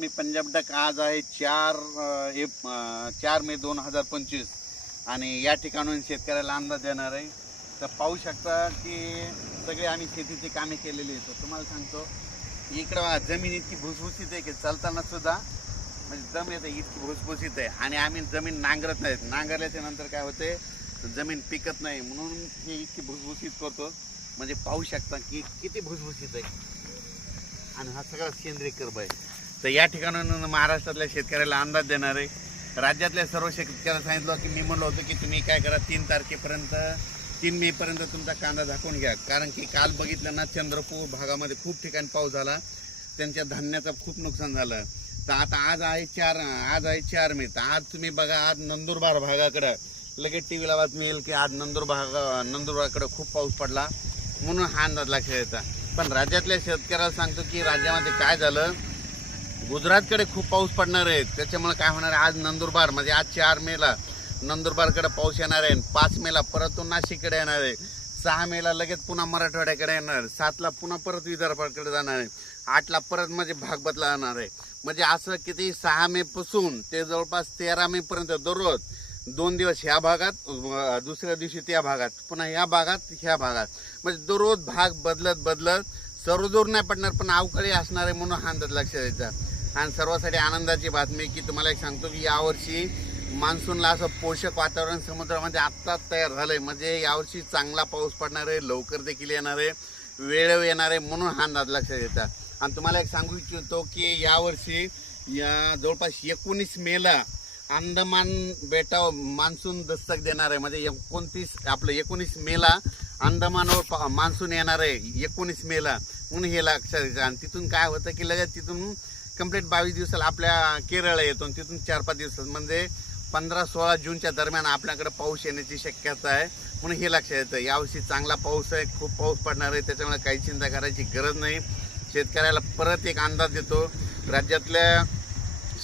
मी Punjab duck आज आहे चार एप चार मे दोन हजार पंचवीस आणि या ठिकाणून शेतकऱ्याला अंदाज देणार आहे तर पाहू शकता की सगळे आम्ही शेतीची कामे केलेली आहेत तुम्हाला सांगतो इकडं जमीन इतकी भुसभुसीत आहे की चालताना सुद्धा म्हणजे जम येते इतकी भुसभुसीत आहे आणि आम्ही जमीन नांगरत नाहीत नांगरल्याच्या नंतर काय होते जमीन पिकत नाही म्हणून हे इतकी भुसभुसीत करतो म्हणजे पाहू शकता की किती भुसभुसीत आहे आणि हा सगळा सेंद्रिय कर्ब आहे तर या ठिकाणाहून महाराष्ट्रातल्या शेतकऱ्याला अंदाज देणार आहे राज्यातल्या सर्व शेतकऱ्याला सांगितलं की मी म्हणलं होतं की तुम्ही काय करा तीन तारखेपर्यंत तीन मेपर्यंत तुमचा कांदा झाकून घ्या कारण की काल बघितलं ना चंद्रपूर भागामध्ये खूप ठिकाणी पाऊस झाला त्यांच्या धान्याचं खूप नुकसान झालं तर आता आज आहे चार आज आहे चार मे तर आज तुम्ही बघा आज नंदुरबार भागाकडं लगेच टी व्हीला बातमी येईल की आज नंदुरबार नंदुरबारकडं खूप पाऊस पडला म्हणून हा अंदाज लक्षात पण राज्यातल्या शेतकऱ्याला सांगतो की राज्यामध्ये काय झालं गुजरातकडे खूप पाऊस पडणार आहे त्याच्यामुळे काय होणार आहे आज नंदुरबार म्हणजे आज चार मेला नंदुरबारकडे पाऊस येणार आहे पाच मेला परत तो नाशिककडे येणार आहे सहा मेला लगेच पुन्हा मराठवाड्याकडे येणार सातला पुन्हा परत विदर्भाकडे जाणार आहे आठला परत म्हणजे भाग बदला जाणार आहे म्हणजे असं किती सहा मेपासून ते जवळपास तेरा मेपर्यंत दररोज दोन दिवस ह्या भागात दुसऱ्या दिवशी त्या भागात पुन्हा ह्या भागात ह्या भागात म्हणजे दररोज भाग बदलत बदलत दूर नाही पडणार पण अवकाळी असणार आहे म्हणून हा अंदाज लक्षात द्यायचा आणि सर्वांसाठी आनंदाची बातमी की तुम्हाला एक सांगतो की यावर्षी मान्सूनला असं पोषक वातावरण समुद्रामध्ये आत्ताच तयार झालं आहे म्हणजे यावर्षी चांगला पाऊस पडणार आहे लवकर देखील येणार आहे वेळ येणार आहे म्हणून हा अंदाज लक्षात येतात आणि तुम्हाला एक सांगू इच्छितो की यावर्षी या जवळपास एकोणीस मेला अंदमान बेटावर मान्सून दस्तक देणार आहे म्हणजे एकोणतीस आपलं एकोणीस मेला अंदमानवर मान्सून येणार आहे एकोणीस मेला म्हणून हे लक्षात आणि तिथून काय होतं की लगेच तिथून कंप्लीट बावीस दिवसाला आपल्या केरळला येतो तिथून चार पाच दिवसात म्हणजे पंधरा सोळा जूनच्या दरम्यान आपल्याकडे पाऊस येण्याची शक्यता आहे म्हणून हे लक्षात येतं यावर्षी चांगला पाऊस आहे खूप पाऊस पडणार आहे त्याच्यामुळे काही चिंता करायची गरज नाही शेतकऱ्याला परत एक अंदाज देतो राज्यातल्या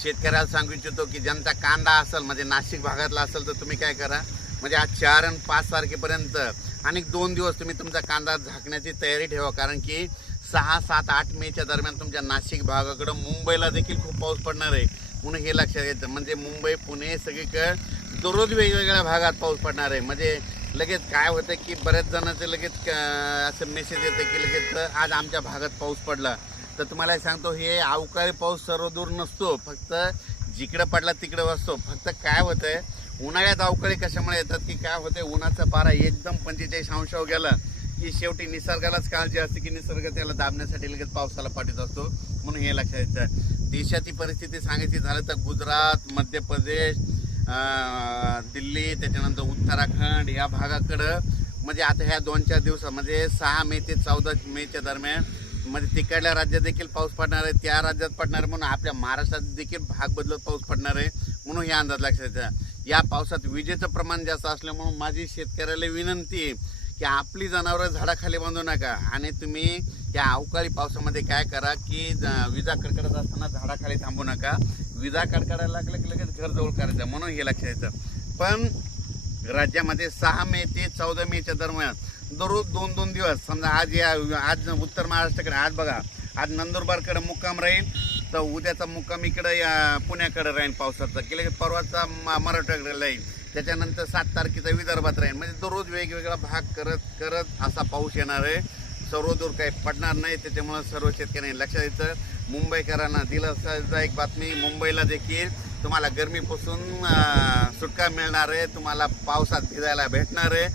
शेतकऱ्याला सांगू इच्छितो की ज्यांचा कांदा असेल म्हणजे नाशिक भागातला असेल तर तुम्ही काय करा म्हणजे आज चार आणि पाच तारखेपर्यंत आणि दोन दिवस तुम्ही तुमचा कांदा झाकण्याची तयारी ठेवा कारण की सहा सात आठ मेच्या दरम्यान तुमच्या नाशिक भागाकडं मुंबईला देखील खूप पाऊस पडणार आहे म्हणून हे लक्षात येतं म्हणजे मुंबई पुणे सगळीकडे दररोज वेगवेगळ्या भागात पाऊस पडणार आहे म्हणजे लगेच काय होतं की बऱ्याच जणांचे लगेच असं मेसेज येतं की लगेच आज आमच्या भागात पाऊस पडला तर तुम्हाला सांगतो हे अवकाळी पाऊस सर्व दूर नसतो फक्त जिकडं पडला तिकडं वाचतो फक्त काय होतं उन्हाळ्यात अवकाळी कशामुळे येतात की काय होते उन्हाचा पारा एकदम पंचेचाळीस अंशावर गेला ही शेवटी निसर्गालाच काळजी असते की निसर्ग त्याला दाबण्यासाठी लगेच पावसाला पाठीत असतो म्हणून हे लक्षात येतं देशाची परिस्थिती सांगायची झालं तर गुजरात मध्य प्रदेश दिल्ली त्याच्यानंतर उत्तराखंड या भागाकडं म्हणजे आता ह्या दोन चार म्हणजे सहा मे ते चौदा मेच्या दरम्यान म्हणजे तिकडल्या राज्यात देखील पाऊस पडणार आहे त्या राज्यात पडणार आहे म्हणून आपल्या महाराष्ट्रात देखील भाग बदलत पाऊस पडणार आहे म्हणून हे अंदाज लक्षात या पावसात विजेचं प्रमाण जास्त असल्यामुळं माझी शेतकऱ्याला विनंती आहे की आपली जनावरं झाडाखाली बांधू नका आणि तुम्ही या अवकाळी पावसामध्ये काय करा की विजा कडकडत असताना झाडाखाली थांबू नका विजा कडकडायला लागलं की लगेच घर जवळ करायचं म्हणून हे लक्षात यायचं पण राज्यामध्ये सहा मे ते चौदा मेच्या दरम्यान दररोज दोन दोन दिवस समजा आज या आज उत्तर महाराष्ट्राकडे आज बघा आज नंदुरबारकडे मुक्काम राहील तर उद्याचा मुक्काम इकडे पुण्याकडे राहील पावसाचा की लगेच परवाचा मराठवाड्याकडे राहील त्याच्यानंतर सात तारखेचा विदर्भात राहील म्हणजे दररोज वेगवेगळा भाग करत करत असा पाऊस येणार आहे सर्वदूर काही पडणार नाही त्याच्यामुळं सर्व शेतकऱ्यांनी लक्षात येतं मुंबईकरांना एक बातमी मुंबईला देखील तुम्हाला गरमीपासून सुटका मिळणार आहे तुम्हाला पावसात भिजायला भेटणार आहे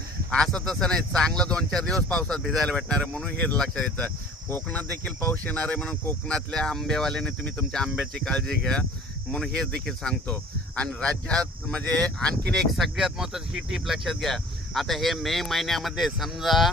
असं तसं नाही चांगलं दोन चार दिवस पावसात भिजायला भेटणार आहे म्हणून हे लक्षात येतं कोकणात देखील पाऊस येणार आहे म्हणून कोकणातल्या आंब्यावाल्याने तुम्ही तुमच्या आंब्याची काळजी घ्या म्हणून हे देखील सांगतो आणि राज्यात म्हणजे आणखीन एक सगळ्यात महत्त्वाची ही टीप लक्षात घ्या आता हे मे महिन्यामध्ये समजा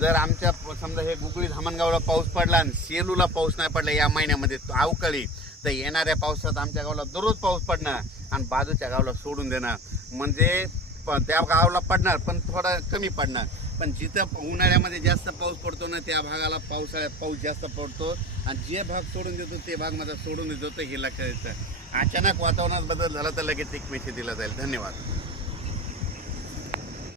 जर आमच्या समजा हे गुगळी धामणगावला पाऊस पडला आणि सेलूला पाऊस नाही पडला या महिन्यामध्ये अवकाळी तर येणाऱ्या पावसात आमच्या गावाला दररोज पाऊस पडणार आणि बाजूच्या गावाला सोडून देणार म्हणजे त्या गावाला पडणार पण थोडा कमी पडणार पण जिथं उन्हाळ्यामध्ये जास्त पाऊस पडतो ना त्या भागाला पावसाळ्यात पाऊस जास्त पडतो आणि जे भाग सोडून देतो ते भाग माझा सोडून देतो तर हे लक्षात येतं अचानक वातावरणात बदल झाला तर लगेच एक पैसे दिला जाईल धन्यवाद